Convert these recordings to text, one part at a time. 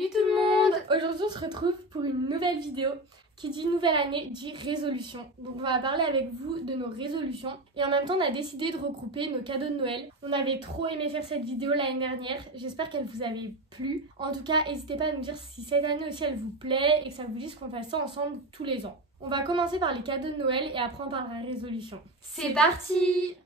Salut tout le monde! Aujourd'hui on se retrouve pour une nouvelle vidéo. Qui dit nouvelle année dit résolution. Donc on va parler avec vous de nos résolutions. Et en même temps on a décidé de regrouper nos cadeaux de Noël. On avait trop aimé faire cette vidéo l'année dernière. J'espère qu'elle vous avait plu. En tout cas n'hésitez pas à nous dire si cette année aussi elle vous plaît et que ça vous dise qu'on fasse ça ensemble tous les ans. On va commencer par les cadeaux de Noël et après on parlera résolution. C'est parti!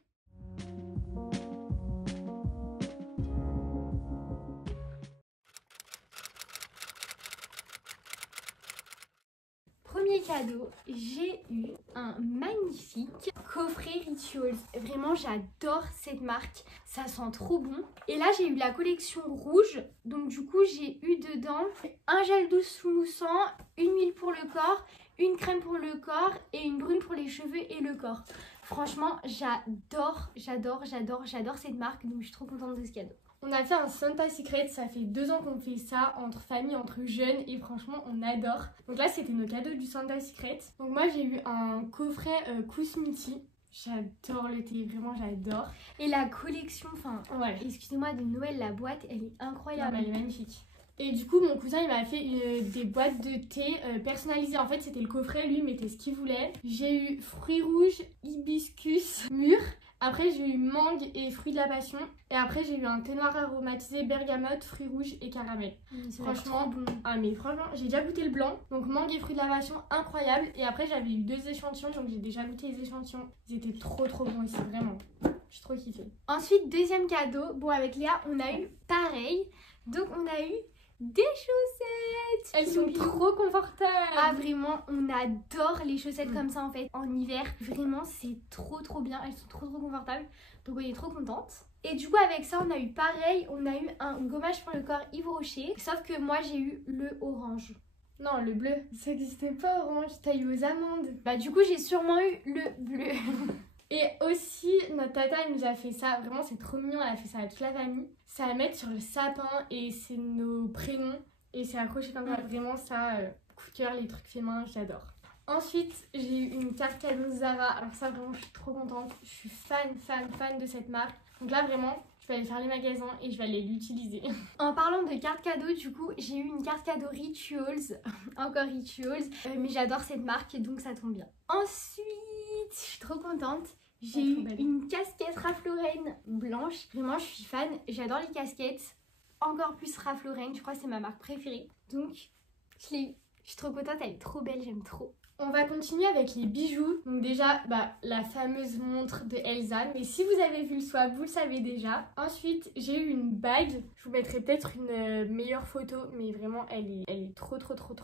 Premier cadeau, j'ai eu un magnifique coffret Rituals. Vraiment, j'adore cette marque. Ça sent trop bon. Et là, j'ai eu la collection rouge. Donc du coup, j'ai eu dedans un gel douce moussant, une huile pour le corps, une crème pour le corps et une brune pour les cheveux et le corps. Franchement, j'adore cette marque. Donc je suis trop contente de ce cadeau. On a fait un Santa Secret, ça fait 2 ans qu'on fait ça entre famille, entre jeunes et franchement on adore. Donc là c'était nos cadeaux du Santa Secret. Donc moi j'ai eu un coffret Kousmiti. J'adore le thé, vraiment j'adore. Et la collection, enfin ouais, excusez-moi, de Noël, la boîte elle est incroyable. Elle est magnifique. Et du coup mon cousin il m'a fait des boîtes de thé personnalisées. En fait c'était le coffret, lui il mettait ce qu'il voulait. J'ai eu fruits rouges, hibiscus, mûr. Après j'ai eu mangue et fruits de la passion. Et après j'ai eu un thé noir aromatisé bergamote, fruits rouges et caramel. Franchement bon. Ah mais franchement j'ai déjà goûté le blanc. Donc mangue et fruits de la passion incroyable. Et après j'avais eu 2 échantillons. Donc j'ai déjà goûté les échantillons. Ils étaient trop bons aussi vraiment. J'ai trop kiffé. Ensuite deuxième cadeau. Bon avec Léa on a eu pareil. Donc on a eu des chaussettes. Elles sont trop confortables. Ah vraiment on adore les chaussettes comme ça en fait en hiver. Vraiment c'est trop bien. Elles sont trop confortables. Donc on est trop contente. Et du coup avec ça on a eu pareil. On a eu un gommage pour le corps Yves Rocher. Sauf que moi j'ai eu le orange. Non le bleu. Ça n'existait pas orange. T'as eu aux amandes. Bah du coup j'ai sûrement eu le bleu. Et aussi, notre tata, elle nous a fait ça. Vraiment, c'est trop mignon. Elle a fait ça à toute la famille. Ça à mettre sur le sapin et c'est nos prénoms. Et c'est accroché comme ça. Vraiment, ça, coup de cœur, les trucs faits main, j'adore. Ensuite, j'ai eu une carte cadeau Zara. Alors ça, vraiment, je suis trop contente. Je suis fan de cette marque. Donc là, vraiment, je vais aller faire les magasins et je vais aller l'utiliser. En parlant de carte cadeau, du coup, j'ai eu une carte cadeau Rituals. Encore Rituals. Mais j'adore cette marque, donc ça tombe bien. Ensuite, je suis trop contente. J'ai eu une casquette Ralph Lauren blanche. Vraiment, je suis fan. J'adore les casquettes. Encore plus Ralph Lauren. Je crois que c'est ma marque préférée. Donc, je l'ai eu. Je suis trop contente. Elle est trop belle. J'aime trop. On va continuer avec les bijoux. Donc déjà, la fameuse montre de Elsa. Mais si vous avez vu le swap, vous le savez déjà. Ensuite, j'ai eu une bague. Je vous mettrai peut-être une meilleure photo. Mais vraiment, elle est trop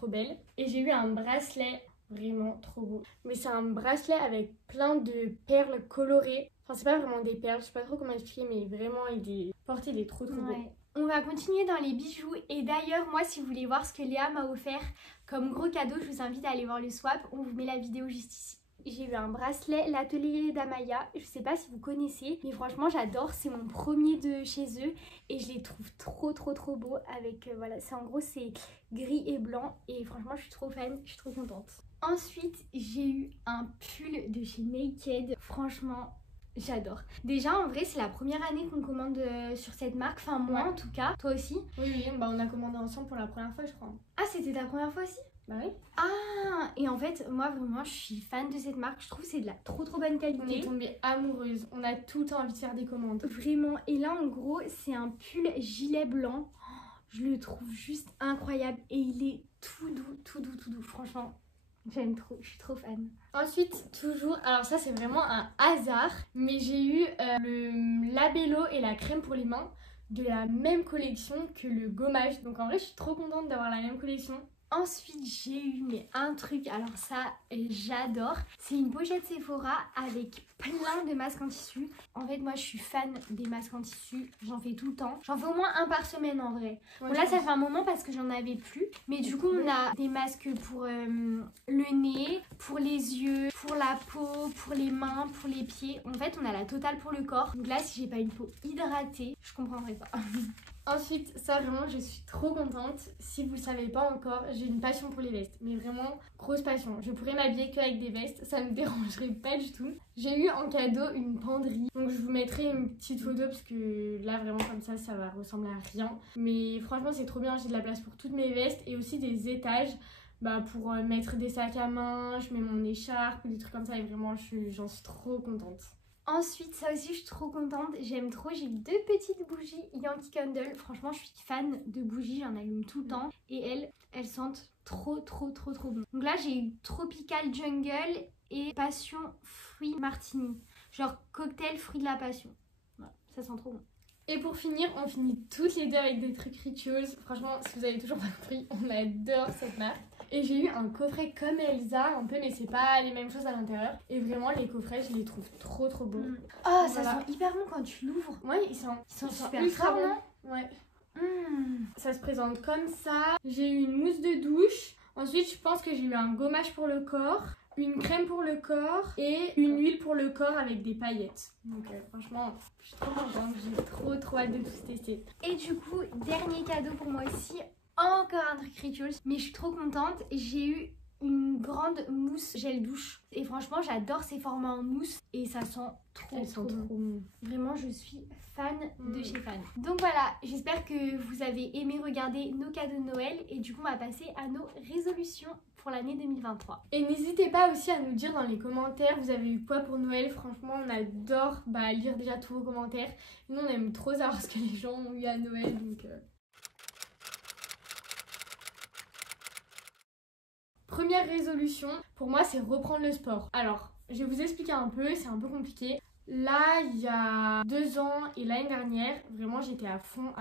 belle. Et j'ai eu un bracelet. Vraiment trop beau. Mais c'est un bracelet avec plein de perles colorées. Enfin, c'est pas vraiment des perles, je sais pas trop comment expliquer, mais vraiment, il est trop beau. On va continuer dans les bijoux. Et d'ailleurs, moi, si vous voulez voir ce que Léa m'a offert comme gros cadeau, je vous invite à aller voir le swap. On vous met la vidéo juste ici. J'ai eu un bracelet, l'atelier d'Amaya. Je sais pas si vous connaissez, mais franchement, j'adore. C'est mon premier de chez eux et je les trouve trop beaux. Avec, voilà, en gros, c'est gris et blanc. Et franchement, je suis trop fan, je suis trop contente. Ensuite, j'ai eu un pull de chez Naked. Franchement, j'adore. Déjà, en vrai, c'est la première année qu'on commande sur cette marque. Enfin, moi en tout cas. Toi aussi? Oui, on a commandé ensemble pour la première fois, je crois. Ah, c'était ta première fois aussi? Bah oui. Ah, et en fait, moi vraiment, je suis fan de cette marque. Je trouve que c'est de la trop bonne qualité. On est tombée amoureuse. On a tout le temps envie de faire des commandes. Vraiment. Et là, en gros, c'est un pull gilet blanc. Je le trouve juste incroyable. Et il est tout doux. Franchement. J'aime trop, je suis trop fan. Ensuite, toujours, alors ça c'est vraiment un hasard, mais j'ai eu le labello et la crème pour les mains de la même collection que le gommage. Donc en vrai, je suis trop contente d'avoir la même collection. Ensuite, j'ai eu un truc, alors ça, j'adore. C'est une pochette Sephora avec plein de masques en tissu. En fait, moi, je suis fan des masques en tissu. J'en fais tout le temps. J'en fais au moins un par semaine, en vrai. Ouais, bon, là, ça fait un moment parce que j'en avais plus. Mais du coup, on a des masques pour le nez, pour les yeux, pour la peau, pour les mains, pour les pieds. En fait, on a la totale pour le corps. Donc là, si j'ai pas une peau hydratée, je comprendrais pas. Ensuite, ça vraiment, je suis trop contente. Si vous le savez pas encore, j'ai une passion pour les vestes, mais vraiment grosse passion. Je pourrais m'habiller qu'avec des vestes, ça me dérangerait pas du tout. J'ai eu en cadeau une penderie, donc je vous mettrai une petite photo parce que là vraiment comme ça va ressembler à rien. Mais franchement, c'est trop bien, j'ai de la place pour toutes mes vestes et aussi des étages. Pour mettre des sacs à main, je mets mon écharpe, des trucs comme ça et vraiment j'en suis trop contente. Ensuite, ça aussi je suis trop contente, j'aime trop, j'ai eu 2 petites bougies Yankee Candle. Franchement je suis fan de bougies, j'en allume tout le temps et elles sentent trop bon. Donc là j'ai eu Tropical Jungle et Passion Fruit Martini, genre cocktail fruit de la passion. Voilà, ça sent trop bon. Et pour finir, on finit toutes les deux avec des trucs Rituals. Franchement, si vous avez toujours pas compris, on adore cette marque. Et j'ai eu un coffret comme Elsa, un peu, mais c'est pas les mêmes choses à l'intérieur. Et vraiment, les coffrets, je les trouve trop beaux. Oh, ça sent hyper bon quand tu l'ouvres. Ouais, ils sont super forts, non? Ouais. Ça se présente comme ça. J'ai eu une mousse de douche. Ensuite, je pense que j'ai eu un gommage pour le corps, une crème pour le corps et une huile pour le corps avec des paillettes. Donc franchement, je suis trop contente, j'ai trop hâte de tous tester. Et du coup, dernier cadeau pour moi aussi, encore un truc Rituals, mais je suis trop contente. J'ai eu une grande mousse gel douche et franchement j'adore ces formats en mousse et ça sent trop bon. Vraiment je suis fan de chez Fan. Donc voilà, j'espère que vous avez aimé regarder nos cadeaux de Noël et du coup on va passer à nos résolutions pour l'année 2023. Et n'hésitez pas aussi à nous dire dans les commentaires vous avez eu quoi pour Noël. Franchement on adore lire déjà tous vos commentaires. Nous on aime trop savoir ce que les gens ont eu à Noël donc... Première résolution, pour moi c'est reprendre le sport. Alors, je vais vous expliquer un peu, c'est un peu compliqué. Là, il y a 2 ans et l'année dernière, vraiment j'étais à fond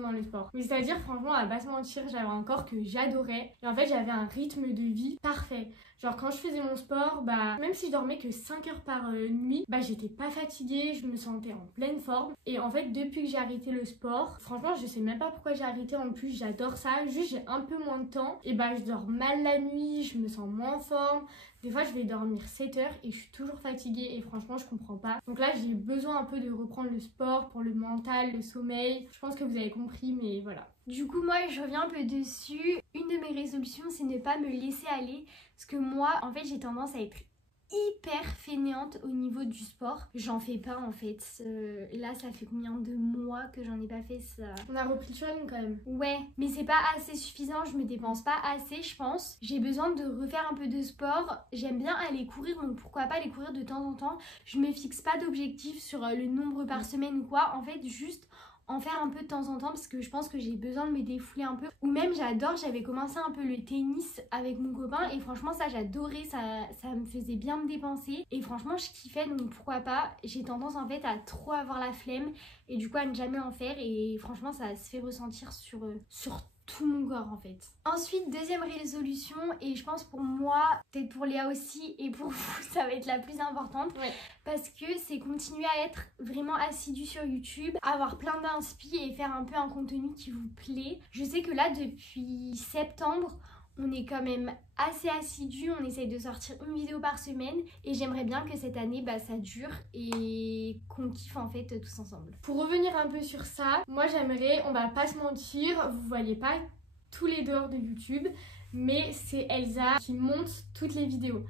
dans le sport. Mais c'est-à-dire, franchement, à pas se mentir, j'avais un corps que j'adorais. Et en fait, j'avais un rythme de vie parfait. Genre quand je faisais mon sport, même si je dormais que 5 heures par nuit, j'étais pas fatiguée, je me sentais en pleine forme. Et en fait, depuis que j'ai arrêté le sport, franchement, je sais même pas pourquoi j'ai arrêté en plus, j'adore ça. Juste, j'ai un peu moins de temps. Et je dors mal la nuit, je me sens moins en forme. Des fois, je vais dormir 7 heures et je suis toujours fatiguée et franchement, je comprends pas. Donc là, j'ai besoin un peu de reprendre le sport pour le mental, le sommeil. Je pense que vous avez compris, mais voilà. Du coup, moi, je reviens un peu dessus. Une de mes résolutions, c'est ne pas me laisser aller. Parce que moi, en fait, j'ai tendance à être hyper fainéante au niveau du sport. J'en fais pas en fait. Là, ça fait combien de mois que j'en ai pas fait ça? On a repris le training quand même. Ouais, mais c'est pas assez suffisant. Je me dépense pas assez, je pense. J'ai besoin de refaire un peu de sport. J'aime bien aller courir, donc pourquoi pas aller courir de temps en temps. Je me fixe pas d'objectif sur le nombre par semaine ou quoi. En fait, juste en faire un peu de temps en temps parce que je pense que j'ai besoin de me défouler un peu. Ou même j'avais commencé un peu le tennis avec mon copain et franchement ça j'adorais, ça me faisait bien me dépenser et franchement je kiffais, donc pourquoi pas. J'ai tendance en fait à trop avoir la flemme et du coup à ne jamais en faire et franchement ça se fait ressentir sur tout mon corps en fait. Ensuite, deuxième résolution, et je pense pour moi, peut-être pour Léa aussi et pour vous, ça va être la plus importante, parce que c'est continuer à être vraiment assidu sur YouTube, avoir plein d'inspi et faire un peu un contenu qui vous plaît. Je sais que là depuis septembre, on est quand même assez assidu, on essaye de sortir une vidéo par semaine et j'aimerais bien que cette année ça dure et qu'on kiffe en fait tous ensemble. Pour revenir un peu sur ça, moi j'aimerais, on va pas se mentir, vous voyez pas tous les dehors de YouTube, mais c'est Elsa qui monte toutes les vidéos.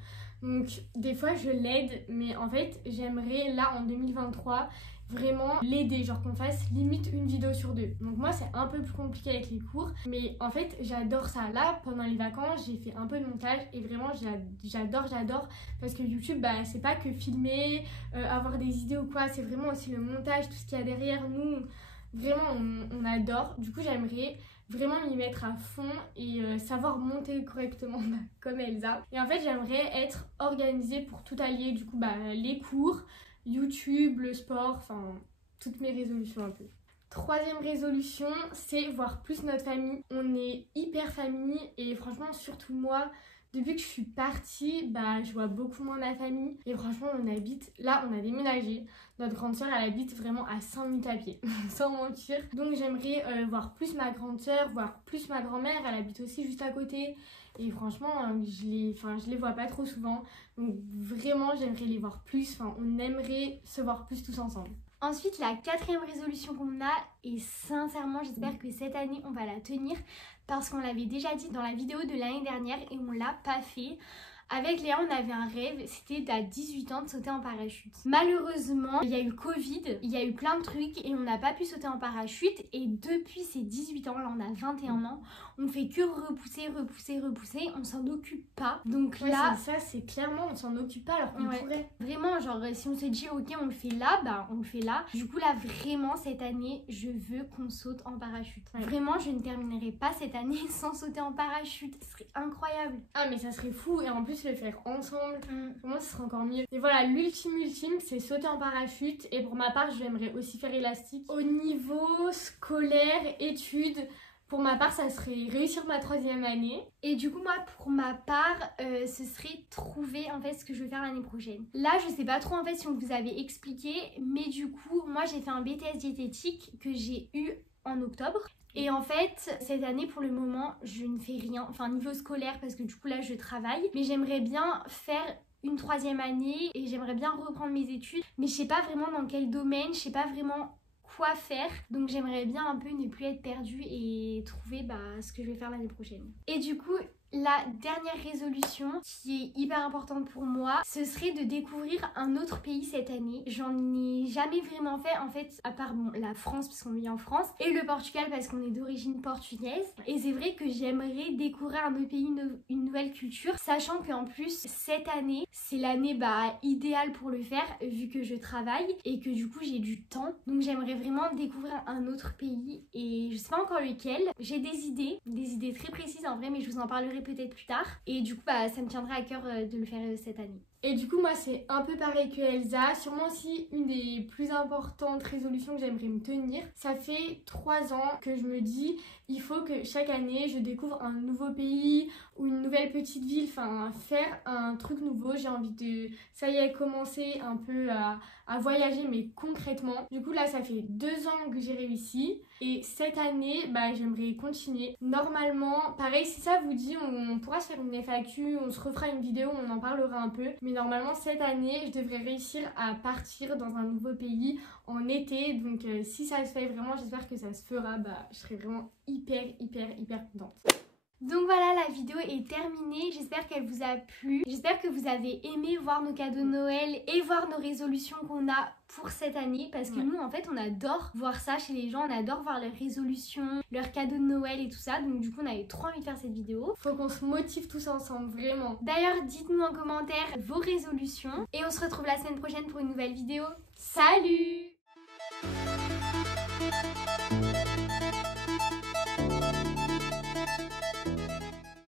Donc des fois je l'aide, mais en fait j'aimerais là en 2023 vraiment l'aider, genre qu'on fasse limite une vidéo sur 2. Donc moi c'est un peu plus compliqué avec les cours, mais en fait j'adore ça. Là pendant les vacances j'ai fait un peu de montage et vraiment j'adore parce que YouTube c'est pas que filmer, avoir des idées ou quoi, c'est vraiment aussi le montage, tout ce qu'il y a derrière nous. Vraiment on adore. Du coup j'aimerais vraiment m'y mettre à fond et savoir monter correctement comme Elsa. Et en fait j'aimerais être organisée pour tout allier, du coup les cours, YouTube, le sport, enfin toutes mes résolutions un peu. Troisième résolution, c'est voir plus notre famille. On est hyper famille et franchement surtout moi, depuis que je suis partie, je vois beaucoup moins ma famille. Et franchement on habite, là on a déménagé. Notre grande soeur elle habite vraiment à 5 minutes à pied, sans mentir. Donc j'aimerais voir plus ma grande soeur, voir plus ma grand-mère, elle habite aussi juste à côté. Et franchement, je les vois pas trop souvent. Donc vraiment, j'aimerais les voir plus. Enfin, on aimerait se voir plus tous ensemble. Ensuite, la 4e résolution qu'on a, et sincèrement j'espère que cette année on va la tenir parce qu'on l'avait déjà dit dans la vidéo de l'année dernière et on l'a pas fait. Avec Léa, on avait un rêve, c'était à 18 ans de sauter en parachute. Malheureusement, il y a eu Covid, il y a eu plein de trucs et on n'a pas pu sauter en parachute. Et depuis ces 18 ans, là on a 21 ans, on fait que repousser, on s'en occupe pas. Donc ouais, là, ça c'est clairement, on s'en occupe pas alors qu'on pourrait. Vraiment, genre si on se dit ok on le fait là, bah on le fait là. Du coup là vraiment cette année, je veux qu'on saute en parachute. Ouais. Vraiment, je ne terminerai pas cette année sans sauter en parachute, ce serait incroyable. Ah mais ça serait fou et en plus le faire ensemble, pour moi ce serait encore mieux. Et voilà, l'ultime c'est sauter en parachute et pour ma part j'aimerais aussi faire élastique. Au niveau scolaire, études, pour ma part ça serait réussir ma 3e année. Et du coup moi pour ma part ce serait trouver en fait ce que je veux faire l'année prochaine. Là je sais pas trop en fait si on vous avait expliqué, mais du coup moi j'ai fait un BTS diététique que j'ai eu en octobre. Et en fait, cette année pour le moment, je ne fais rien, enfin niveau scolaire parce que du coup là je travaille. Mais j'aimerais bien faire une 3e année et j'aimerais bien reprendre mes études. Mais je sais pas vraiment dans quel domaine, je sais pas vraiment quoi faire. Donc j'aimerais bien un peu ne plus être perdue et trouver ce que je vais faire l'année prochaine. Et du coup, la dernière résolution qui est hyper importante pour moi, ce serait de découvrir un autre pays cette année. J'en ai jamais vraiment fait en fait, à part la France parce qu'on vit en France et le Portugal parce qu'on est d'origine portugaise. Et c'est vrai que j'aimerais découvrir un autre pays, une nouvelle culture, sachant qu'en plus cette année, c'est l'année idéale pour le faire vu que je travaille et que du coup j'ai du temps. Donc j'aimerais vraiment découvrir un autre pays et je sais pas encore lequel. J'ai des idées très précises en vrai, mais je vous en parlerai peut-être plus tard. Et du coup, ça me tiendra à cœur de le faire cette année. Et du coup, moi, c'est un peu pareil que Elsa. Sûrement aussi une des plus importantes résolutions que j'aimerais me tenir. Ça fait 3 ans que je me dis, il faut que chaque année, je découvre un nouveau pays ou une nouvelle petite ville. Enfin, faire un truc nouveau. J'ai envie de, ça y est, commencer un peu à voyager, mais concrètement. Du coup, là, ça fait 2 ans que j'ai réussi. Et cette année, j'aimerais continuer. Normalement, pareil, si ça vous dit, on pourra se faire une FAQ, on se refera une vidéo, on en parlera un peu. Mais normalement, cette année, je devrais réussir à partir dans un nouveau pays en été. Donc, si ça se fait vraiment, j'espère que ça se fera. Je serai vraiment hyper contente. Donc voilà, la vidéo est terminée, j'espère qu'elle vous a plu, j'espère que vous avez aimé voir nos cadeaux de Noël et voir nos résolutions qu'on a pour cette année parce que nous en fait on adore voir ça chez les gens, on adore voir leurs résolutions, leurs cadeaux de Noël et tout ça, donc du coup on avait trop envie de faire cette vidéo. Faut qu'on se motive tous ensemble, vraiment. D'ailleurs dites-nous en commentaire vos résolutions et on se retrouve la semaine prochaine pour une nouvelle vidéo. Salut!